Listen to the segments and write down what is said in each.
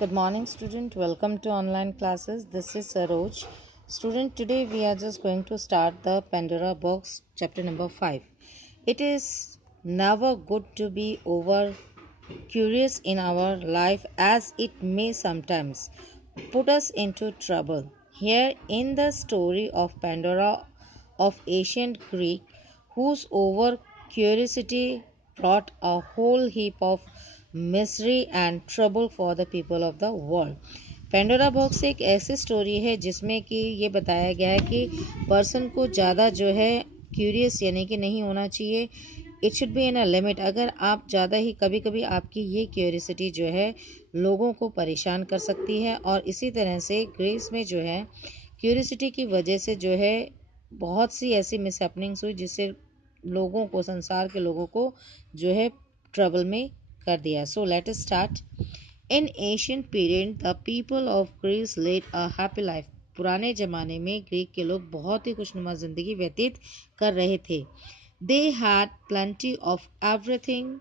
Good morning, student. Welcome to online classes. This is Saroj. Student, today we are just going to start the Pandora box, chapter number 5. It is never good to be over curious in our life, as it may sometimes put us into trouble. Here in the story of Pandora of ancient Greek, whose over curiosity brought a whole heap of misery and trouble for the people of the world. Pandora box एक ऐसी story है जिसमें कि ये बताया गया है कि पर्सन को ज़्यादा जो है क्यूरियस यानी कि नहीं होना चाहिए। It should be in a limit. अगर आप ज़्यादा ही कभी कभी आपकी ये क्यूरियसिटी जो है लोगों को परेशान कर सकती है, और इसी तरह से ग्रीस में जो है क्यूरियसिटी की वजह से जो है बहुत सी ऐसी मिसहैपनिंग्स हुई जिससे लोगों को, संसार के लोगों को जो है ट्रबल में कर दिया। So let us start. In Asian period the people of Greece led a happy life. पुराने ज़माने में ग्रीक के लोग बहुत ही खुशनुमा ज़िंदगी व्यतीत कर रहे थे। They had plenty of everything,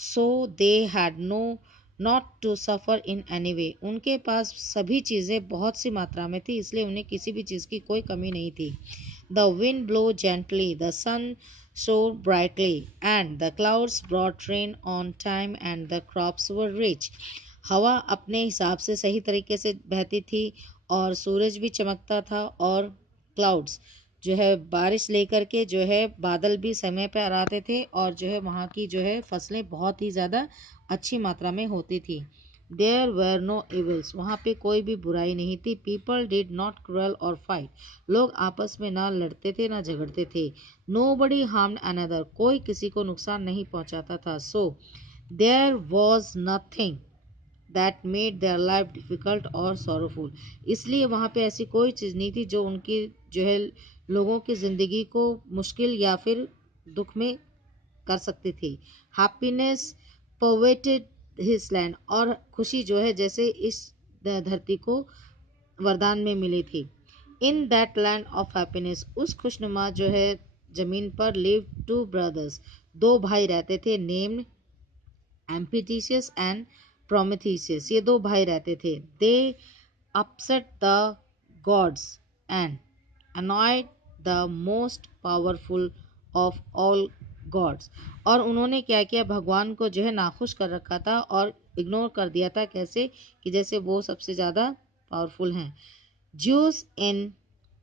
so they had no not to suffer in any way. उनके पास सभी चीज़ें बहुत सी मात्रा में थी, इसलिए उन्हें किसी भी चीज़ की कोई कमी नहीं थी। The wind blow gently, the sun shone brightly, and the clouds brought rain on time, and the crops were rich. हवा अपने हिसाब से सही तरीके से बहती थी और सूरज भी चमकता था, और क्लाउड्स जो है बारिश लेकर के जो है बादल भी समय पर आते थे, और जो है वहाँ की जो है फसलें बहुत ही ज़्यादा अच्छी मात्रा में होती थी। देयर वेर नो इवल्स, वहाँ पे कोई भी बुराई नहीं थी। पीपल डिड नॉट क्रूअल और फाइट, लोग आपस में ना लड़ते थे ना झगड़ते थे। नो बडी हार्म्ड अनदर, कोई किसी को नुकसान नहीं पहुँचाता था। So there was nothing that made their life difficult और सॉरोफुल, इसलिए वहाँ पे ऐसी कोई चीज़ नहीं थी जो उनकी जो है लोगों की ज़िंदगी को मुश्किल या फिर दुख में कर सकती थी। हैप्पीनेस परवेटेड हिज लैंड, और खुशी जो है जैसे इस धरती को वरदान में मिली थी। In that land of happiness, उस खुशनुमा जो है जमीन पर लिव टू ब्रदर्स, दो भाई रहते थे, नेम्ड एम्पिटिशियस एंड प्रोमेथियस। ये दो भाई रहते थे। They upset the gods and annoyed the most powerful of all gods, और उन्होंने क्या किया, भगवान को जो है नाखुश कर रखा था और इग्नोर कर दिया था। कैसे कि जैसे वो सबसे ज़्यादा पावरफुल हैं। ज्यूस इन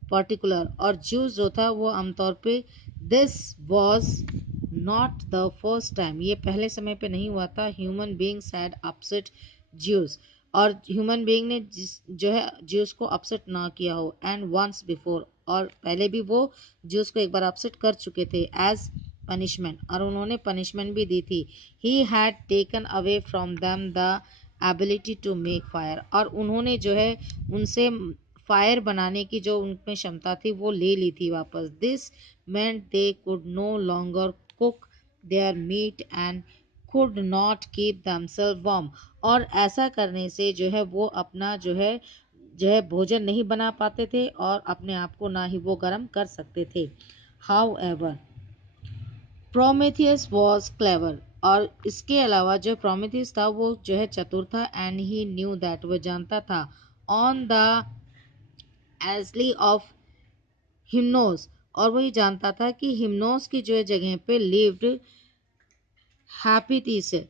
पर्टिकुलर, और ज्यूस जो था वो आमतौर पे, this was not the first time, ये पहले समय पे नहीं हुआ था। Human beings had upset juice, और ह्यूमन बींग ने जो है ज्यूस को अपसेट ना किया हो। एंड वंस बिफोर, और पहले भी वो ज्यूस को एक बार अपसेट कर चुके थे एज पनिशमेंट, और उन्होंने पनिशमेंट भी दी थी। He had taken away from them the ability to make fire, और उन्होंने जो है उनसे फायर बनाने की जो उनमें क्षमता थी वो ले ली थी वापस। This meant they could no longer cook their meat and could not keep themselves warm, और ऐसा करने से जो है वो अपना जो है भोजन नहीं बना पाते थे और अपने आप को ना ही वो गर्म कर सकते थे। However, प्रोमेथियस वॉज क्लेवर, और इसके अलावा जो प्रोमेथियस था वो जो है चतुर था। एंड ही न्यू दैट, वो जानता था, ऑन द एजली ऑफ हिम्नोस, और वही जानता था कि हिम्नोस की जो जगह पे लिव्ड हैप्पीथीसिस,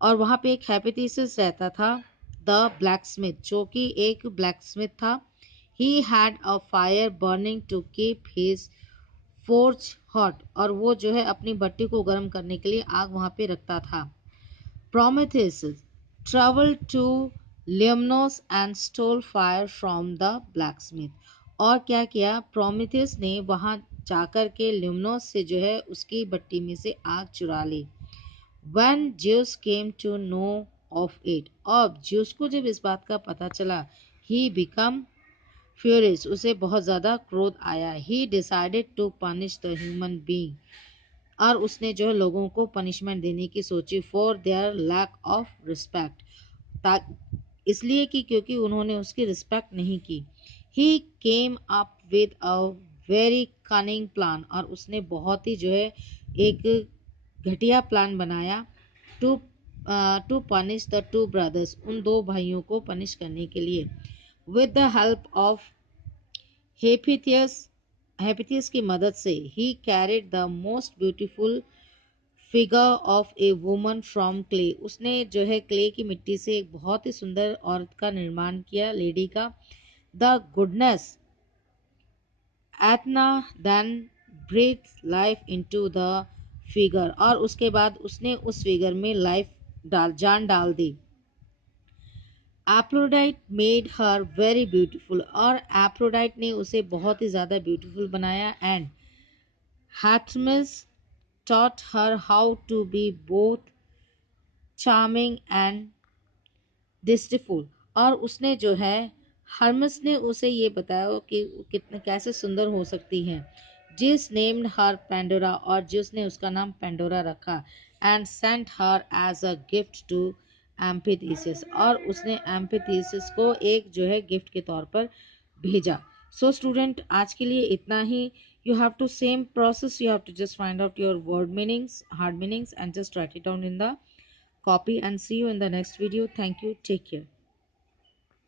और वहाँ पे एक हैप्पीथीसिस रहता था, द ब्लैकस्मिथ, जो कि एक ब्लैकस्मिथ था। He had a fire burning to keep his forge hot, और वो जो है अपनी भट्टी को गर्म करने के लिए आग वहाँ पे रखता था। Prometheus traveled to Lemnos and stole fire from the blacksmith, और क्या किया, प्रोमेथियस ने वहाँ जाकर के ल्यूमनोस से जो है उसकी भट्टी में से आग चुरा ली। When Zeus came to know of it, अब ज्यूस को जब इस बात का पता चला, he become furious, उसे बहुत ज़्यादा क्रोध आया। He decided to punish the human being, और उसने जो है लोगों को पनिशमेंट देने की सोची, for their lack of respect, इसलिए कि क्योंकि उन्होंने उसकी रिस्पेक्ट नहीं की। He came up with a very cunning plan, और उसने बहुत ही जो है एक घटिया प्लान बनाया, to to punish the two brothers, उन दो भाइयों को पनिश करने के लिए। With the help of Hephaestus, Hephaestus की मदद से, he carried the most beautiful figure of a woman from clay, उसने जो है क्ले की मिट्टी से एक बहुत ही सुंदर औरत का निर्माण किया, लेडी का। The goddess Athena then breathe life into the figure, और उसके बाद उसने उस फिगर में जान डाल दी। Aphrodite made her very beautiful, और एप्रोडाइट ने उसे बहुत ही ज़्यादा ब्यूटीफुल बनाया। And Themis taught her how to be both charming and deceitful, और उसने जो है हर्मस ने उसे ये बताया कि कितने कैसे सुंदर हो सकती हैं। जिस नेम्ड हर पेंडोरा, और जिसने उसका नाम पेंडोरा रखा। And sent her as a gift to Epimetheus, और उसने एम्फीथीसिस को एक जो है गिफ्ट के तौर पर भेजा। सो स्टूडेंट, आज के लिए इतना ही। You have to same process, you have to just find out your word meanings, hard meanings, and just write it down in the copy, and see you in the next video. Thank you, take care.